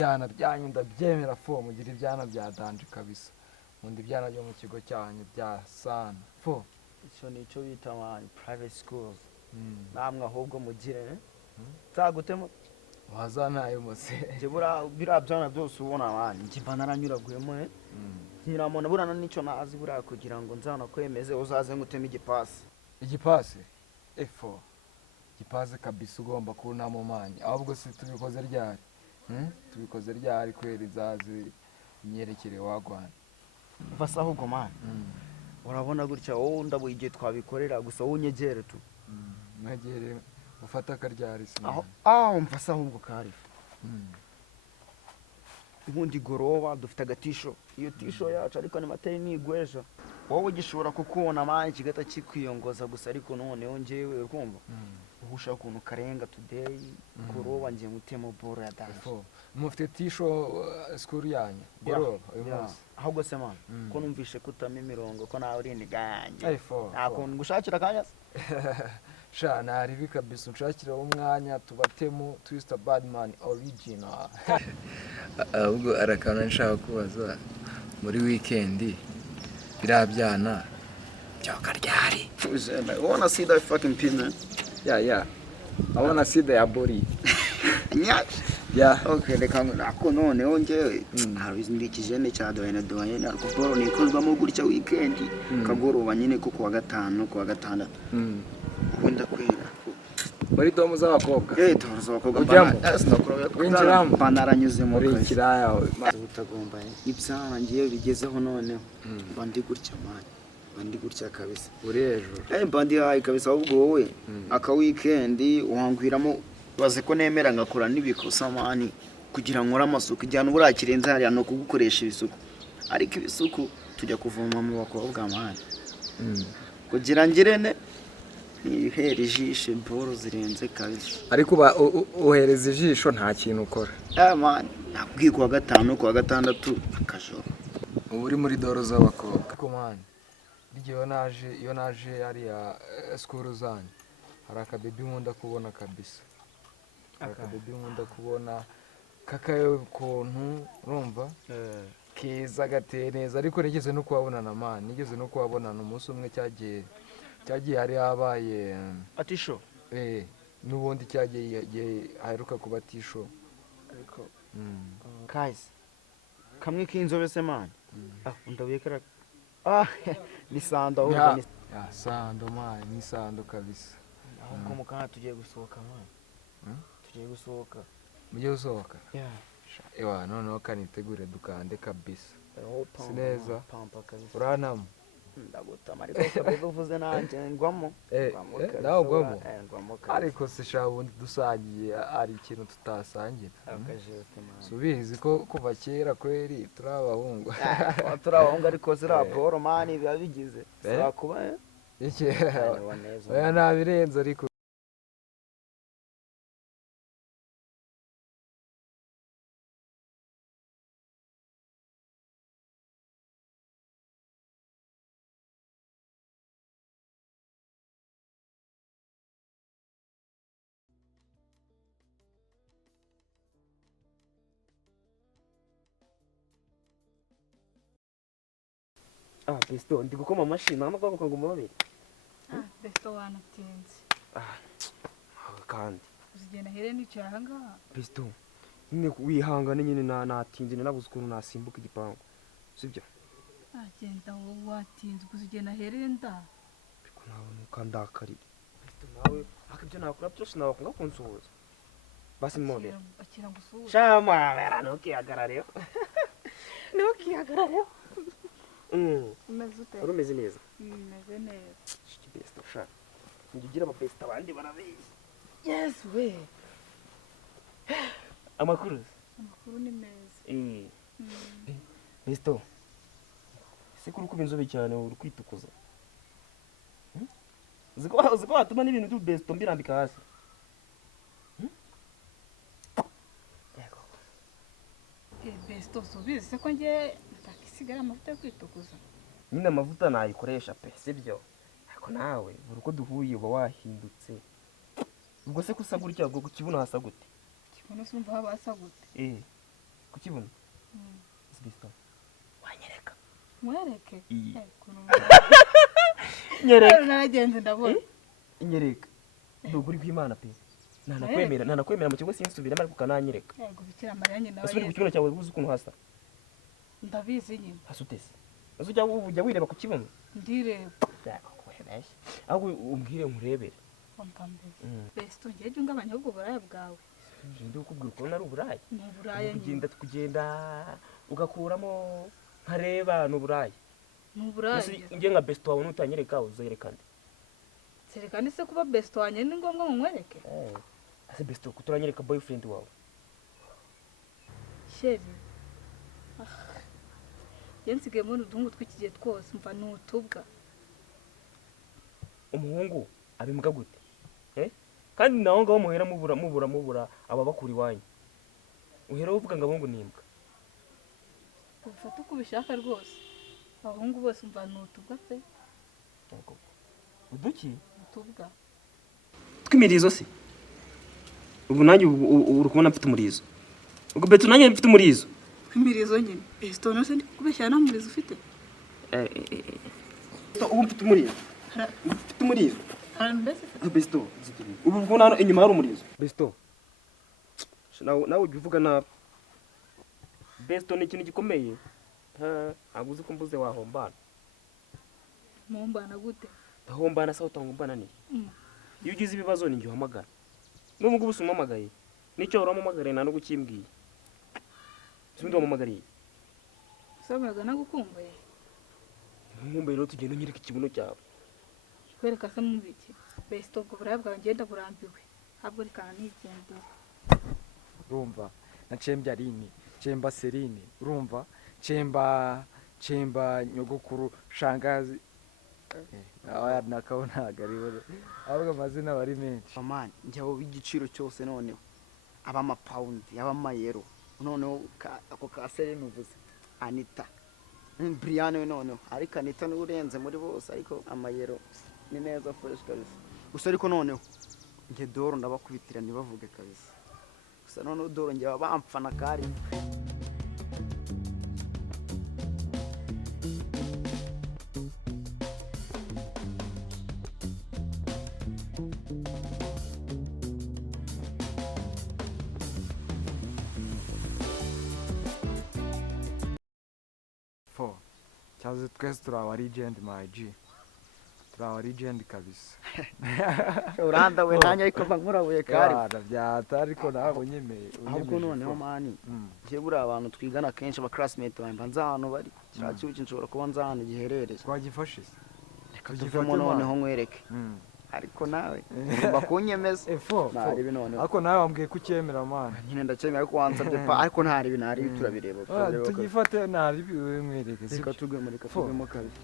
Ibyana byanyu ndabyemera fo mugira ibyana bya danje kabisa. Mundi ibyana byo mu kigo cyanyu bya sana fo. Icyo ni cyo bita man private schools. Namwe ahubwo mugire nzagutemo wazanayo mose. Je bira byana byose ubona man njye naranyuraguyemo nyiramona burana nico nazi bura kugira ngo nzana kwemeze uzaze ngutema igipasi. Igipasi efo igipasi kabisa ugomba kunamo manya ahubwo si tubikoze ryari tubikoze ryari kweri zazi imyerekere wagwana basa ahubwo man urabona gutya wowe ndabuye igihe twabikorera gusa unyegere tu mwegere ufata akaryari se aho mfasa ahubwo kari ubundi goroba dufite agatisho iyo tisho yacu ariko ni materi nigweja wowe gishobora kukubona manje kigata kikwiyongoza gusa ariko none yongewe urumva uhusha kuntu karenga today goroba ngiye mutemo boro ya dance mufite tisho school yanyu goroba uyu munsi ahubwo se man ko numvishe kutama imirongo ko nawe uri niganye nako ngushakira kanya sha nari kabisa unshakira umwanya tubatemo Twister Badman original. Ahubwo arakana nshaka kubaza muri weekend birabyana byoka ryari. I wanna see that fucking pin man. Yeah. I wanna see their body. Yeah. Okay, reka nako none ongewe haruzi ndikijene cya doyena doyena kuboro nikozwamo gutya weekend kagoroba nyine ko kuwa gatanu kuwa gatandatu. Wenda kwira muri domo z'abakobwa domo z'abakobwa winjiramo banaranyuze mu muri kiraya utagomba ibyana ngiye bigezeho none bandi gutya man bandi gutya kabisa uri hejuru bandi hayi kabisa ahubwo wowe aka weekend wangwiramo baze ko nemera ngakora n'ibikosa mani kugira ngo amasuku ijyana uburakirenza hari no kugukoresha ibisuku ariko ibisuku tujya kuvoma mu bakobwa man kugira ngirene ihera ijisho boro zirenze kabisa ariko uhereza ijisho nta kintu ukora man nakubwiye kuwa gatanu kuwa gatandatu akajoro uri muri doro z'abakobwa ko man iyo naje ari ya school zanyu hari akabebi nkunda kubona kabisa akabebi nkunda kubona kakayo kontu urumva keza gateye neza ariko nigeze no kubabonana man nigeze no kubabonana umunsi umwe cyagiye hari habaye atisho nubundi cyagiye haheruka kuba tisho ariko guys kamwe k'inzobe se man ndabikara ni sando ahubwo ni sando man ni sando kabisa ahubwo mukana tugiye gusohoka man tugiye gusohoka mugiye gusohoka ewa noneho kanitegure dukande kabisa si neza uranamo ndagutama ariko kabebe uvuze nanjye ngwamo nawe ngwamo ariko se shabundi dusangiye ari ikintu tutasangira subizi ko kuva kera kweri turabahungu ariko zira boro mani biba bigize kuba oya nabirenze ariko Besto ndi gukoma mashini n'amagabo kanguma babiri Besto wanatinze kandi uzigenda here nicara ahangaha Besto nyine wihangane nyine natinze nabuze ukuntu nasimbuka igipangu sibyo agenda watinze uzigenda here nda ariko nabona ukandakari Besto nawe akibyo nakora byose nawe kunga kunsuhuza basi mone akira gusuhuza shama vera ntukihagarare umeze ute urumeze neza umeze neza Besto sha ngigira abapesta abandi barabizi yes we amakuru ni meza Besto sikuru kuba inzobe cyane uri kwitukuza ziko watuma n'ibintu byo Besto mbirambika hasi Besto subize se ko ngiye ntakisigara amavuta yo kwitukuza nyine amavuta nayikoresha pe sibyo ariko nawe buri uko duhuye uba wahindutse ubwo se kusa gutya ubwo kukibona hasa gute kibono sumva haba hasa gute Kukibuno. Besto. Wanyereka. Mwereke. Nyereka. Naragenze ndabona. Nyereka. Nduguri kw'Imana pe. Nanakwemera mu kigo sinsubiramo ariko kananyereka. Yego Bikira Mariya nyina Ese ku kibuno cyawe uzi ukuntu hasa? Ndabizi nyine. Hasutese. Ujya wireba ku kibuno? Ndireba. Yakwehebeshe. Aho umbwire nkurebere. Besto ngiye ungabanya ubwo buraya bwawe. Ndi ukubwira ko nari uburaya. Ni buraya nyine. Kugenda ugakuramo nkareba n'uburaya. Ni buraya. Ngiye nka besto wawe nutanyereka uzerekane. Serekani se kuba besto wanjye ni ngombwa ngo nkwereke? Ase besto kuturanyereka boyfriend wawe. Sheri. Yensigaye mu ndungu twikigiye twose mva nutubwa. Umuhungu abimbwa gute? Kandi naho ngaho muhera mubura aba bakuri wanyu. Uhera uvuga ngo abahungu nimbwa. Ufata uko ubishaka rwose. Abahungu bose mva nutubwa pe. Uduki? Nutubwa. Twimirizo se. Ubu nanjye uri kubona mfite umurizo. Ubwo beto nanjye mfite umurizo. Twimirizo nyine. Besto no se ndi kubeshya na murizo ufite. Ubu mfite umurizo. Mfite umurizo. Mbese Besto. Ubu kubona inyuma hari umurizo. Besto. Nawe ujya uvuga nabi. Besto ni ikintu gikomeye. Ntabwo uzi ko mbuze wahombana. Mumbana gute? Ndahombana se utangombana ni. Iyo ugize ibibazo ni njye uhamagara. N'ubu ngubu usumamagaye. Nicyo uramumagare nta no gukimbwiye. Sindi wamumagariye. Sabaga nagukumbuye. Nkumbuye rero tugenda nyereka ikibuno cyawe. Kwereka se mubiki. Besto ubwo buraya bwawe ngenda burambiwe. Habwo rikana nigendera. urumva na Chembya Rini, Chemba Serine, urumva Chemba nyogokuru shangazi aya nakabona gariwe ahubwo amazina bari menshi amani njyaho b'igiciro cyose noneho aba amapawundi aba amayero noneho ako ka Serine uvuze Anita Brian we noneho ariko Anita ni urenze muri bose ariko amayero ni neza fresh kabisa gusa ariko noneho nge Doro ndabakubitira ntibavuge kabisa gusa noneho Doro njye bampfana kari cyaze twese turaba legend my G turaba legend kabisa uranda we nanya ariko nkurabuye kari byata ariko nabo nyemeye ahubwo noneho mani je buri abantu twigana kenshi aba classmate bamba nza hano bari kiracyuki nshobora kuba nza hano giherereye twagifashe reka tuvemo noneho nkwereke ariko nawe bakunyemeza nari binoneho ariko nawe wambwiye ko cyemera man nyine ndacyemera ariko wansabye pa ariko ntari binari turabireba tugifate ntari bimwereke reka tugwemo reka tugwemo kabisa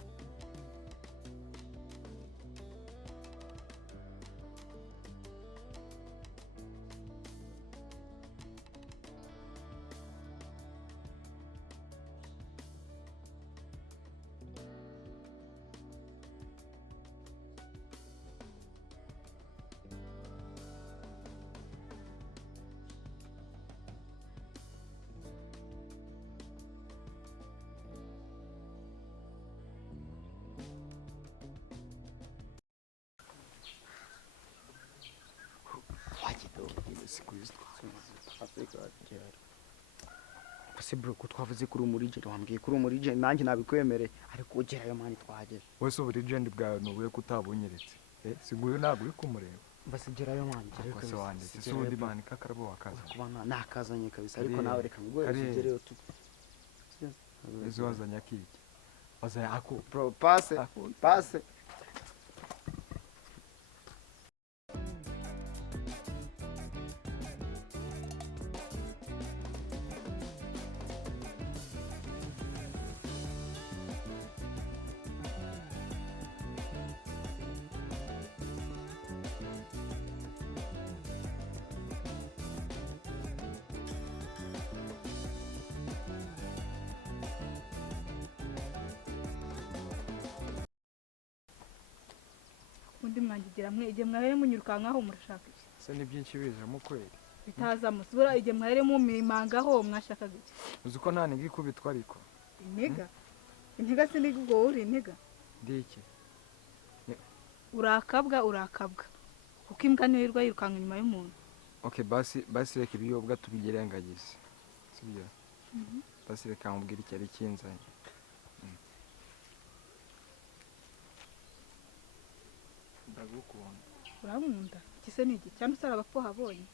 Ese bro ko twavuze kuri umurigent wambwiye kuri umurigent nanjye nabikwemere ariko ugerayo mani twageze wese ubu legend bwawe nubuye kutabunyeretse siguye ntabwo uri kumureba basi gerayo mani gerayo kabisa wanditse sundi mani kakarabo wakaza kubana nakazanye kabisa ariko nawe reka ngwe gereyo tu ezo wazanya kiki wazanya ako bro passe undi mwangigira mwe igihe mwahere munyirukankaho murashaka iki se ni byinshi biza mu kweli bitazamo sibura igihe mwari mumimangaho mwashakaga iki? uzi ko nta niga ikubitwa ariko intega intega siniga ubwo uri intega ndiki urakabwa kuko imbwa niyo irwa yirukanka inyuma y'umuntu. okay basi reka ibiyobwa tubigerengagize sibyo basi reka nkubwire icyari kinzanye ndagukunda Uramunda ikise niki cyane usara abapfu habonye